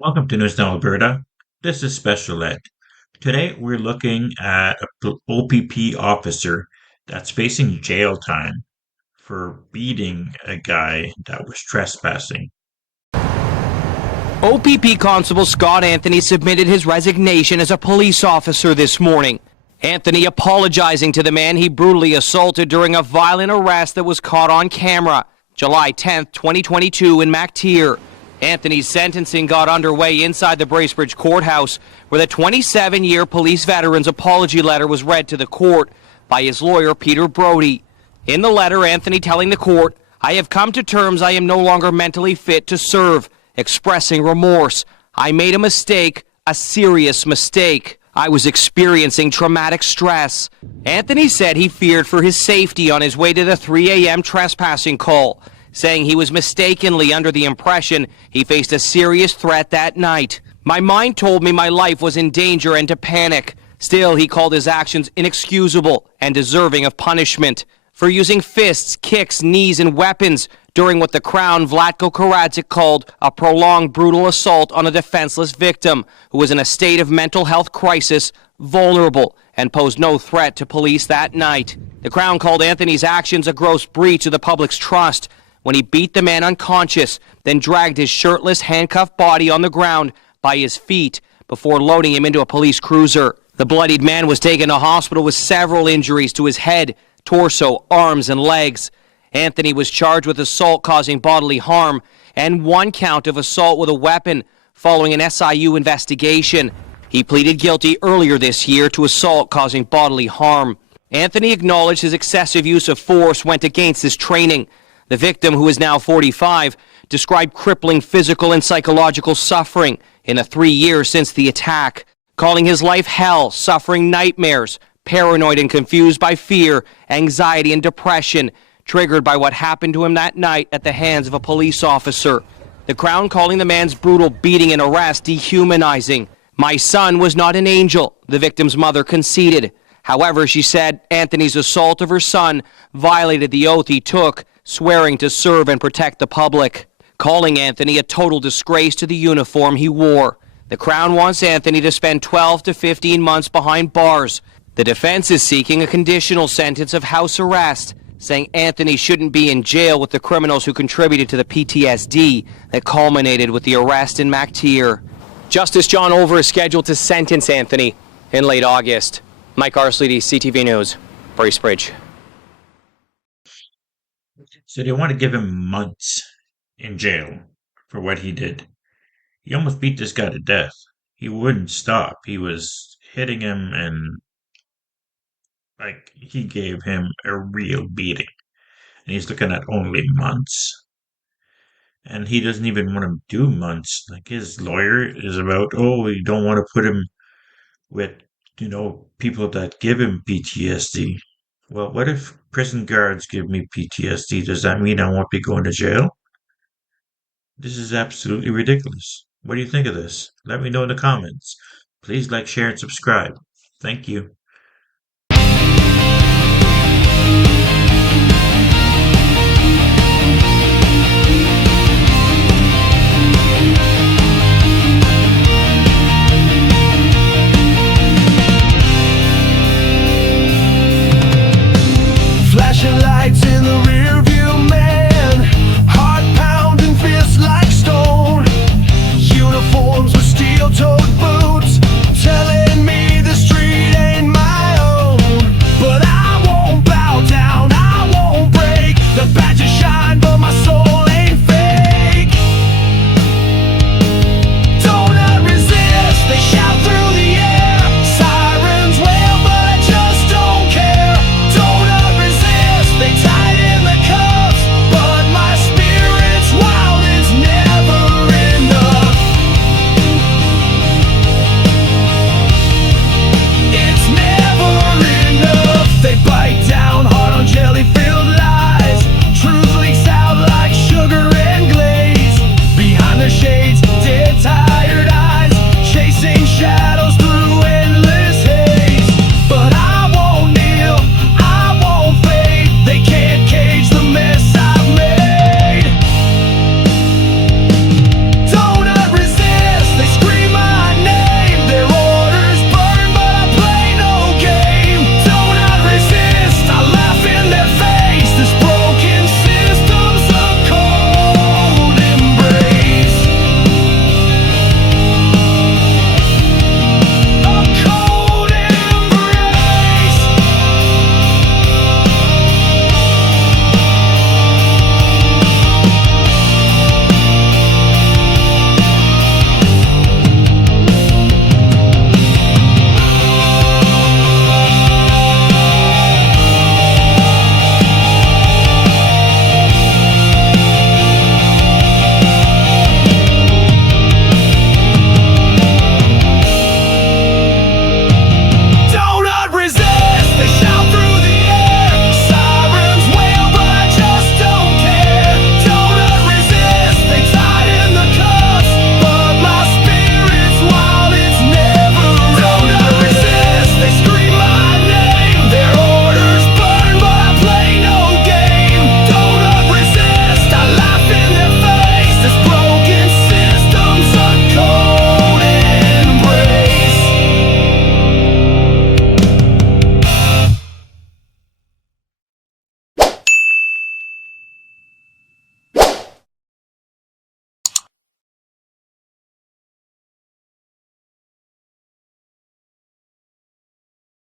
Welcome to News Now Alberta. This is Special Ed. Today we're looking at a OPP officer that's facing jail time for beating a guy that was trespassing. OPP Constable Scott Anthony submitted his resignation as a police officer this morning. Anthony apologizing to the man he brutally assaulted during a violent arrest that was caught on camera, July 10, 2022 in Mactier. Anthony's sentencing got underway inside the Bracebridge courthouse, where the 27-year police veteran's apology letter was read to the court by his lawyer, Peter Brody. In the letter, Anthony telling the court, "I have come to terms I am no longer mentally fit to serve," expressing remorse. "I made a mistake, a serious mistake. I was experiencing traumatic stress." Anthony said he feared for his safety on his way to the 3 a.m. trespassing call, saying he was mistakenly under the impression he faced a serious threat that night. "My mind told me my life was in danger and to panic." Still, he called his actions inexcusable and deserving of punishment for using fists, kicks, knees, and weapons during what the Crown Vlatko Karadzik called a prolonged brutal assault on a defenseless victim who was in a state of mental health crisis, vulnerable, and posed no threat to police that night. The Crown called Anthony's actions a gross breach of the public's trust when he beat the man unconscious, then dragged his shirtless, handcuffed body on the ground by his feet before loading him into a police cruiser. The bloodied man was taken to hospital with several injuries to his head, torso, arms, and legs. Anthony was charged with assault causing bodily harm and one count of assault with a weapon following an SIU investigation. He pleaded guilty earlier this year to assault causing bodily harm. Anthony acknowledged his excessive use of force went against his training. The victim, who is now 45, described crippling physical and psychological suffering in the 3 years since the attack, calling his life hell, suffering nightmares, paranoid and confused by fear, anxiety, and depression, triggered by what happened to him that night at the hands of a police officer. The Crown calling the man's brutal beating and arrest dehumanizing. "My son was not an angel," the victim's mother conceded. However, she said Anthony's assault of her son violated the oath he took, swearing to serve and protect the public, calling Anthony a total disgrace to the uniform he wore. The Crown wants Anthony to spend 12 to 15 months behind bars. The defense is seeking a conditional sentence of house arrest, saying Anthony shouldn't be in jail with the criminals who contributed to the PTSD that culminated with the arrest in Mactier. Justice John Over is scheduled to sentence Anthony in late August. Mike Arsledy, CTV News, Bracebridge. So they want to give him months in jail for what he did. He almost beat this guy to death. He wouldn't stop. He was hitting him and he gave him a real beating. And he's looking at only months. And he doesn't even want to do months. Like his lawyer is about, oh, you don't want to put him with, people that give him PTSD. Well, what if prison guards give me PTSD? Does that mean I won't be going to jail? This is absolutely ridiculous. What do you think of this? Let me know in the comments. Please like, share, and subscribe. Thank you.